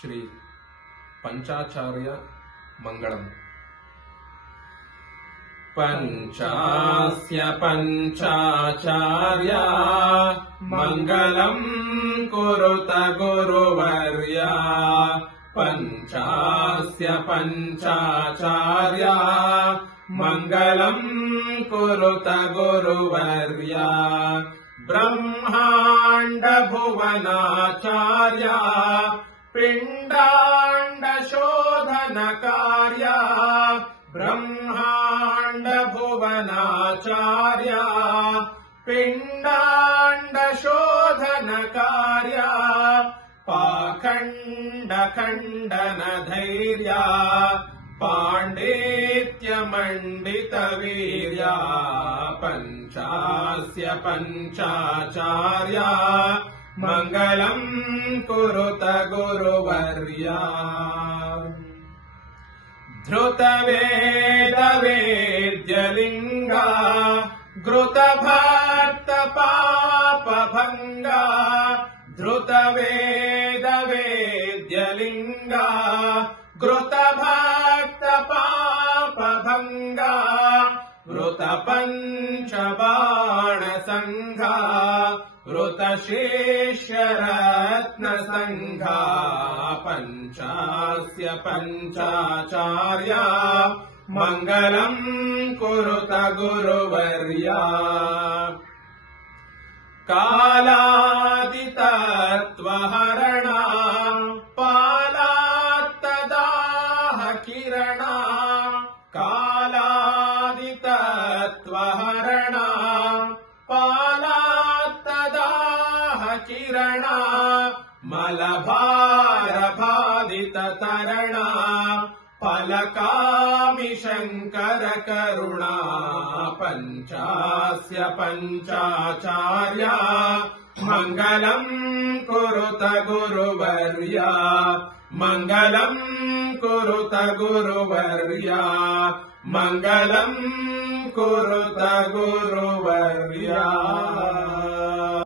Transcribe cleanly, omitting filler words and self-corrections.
श्री पंचाचार्य मंगलम्। पंचास्य पंचाचार्या मंगलम् कुरुत गुरुवर्या। पंचास्य पंचाचार्या मंगलम् कुरुत गुरुवर्या। ब्रह्मांड भुवनाचार्या पिंडांड शोधन कार्या। ब्रह्मांड भुवनाचार्या पिंडांड शोधन कार्या। पाखंड खंडन धैर्या पांडित्य मंडित वीर्या। पंचास्य पंचाचार्या मंगलम् कुरुत गुरुवर्या। धृत वेद वेद्यलिंगा घृत भक्त पाप भंगा। धृत वेद वेद्यलिंगा घृत भक्त पाप भंगा। वृत पंचबाण संघा वृत शिष्य रत्न संघा। पंचास्य पंचाचार्या मंगलम् कुरुत गुरुवर्या। कालादितत्त्वहरणा पालात्तदाह किरणा। कालादितत्त्वहरणा पालात्तदाह किरणा। मलभार बाधित तरणा फलकामि शंकर करुणा। पंचास्य पंचाचार्या मंगलम् कुरुत गुरुवर्या। मंगलम् कुरुत गुरुवर्या। मंगलम् कुरुत गुरुवर्या।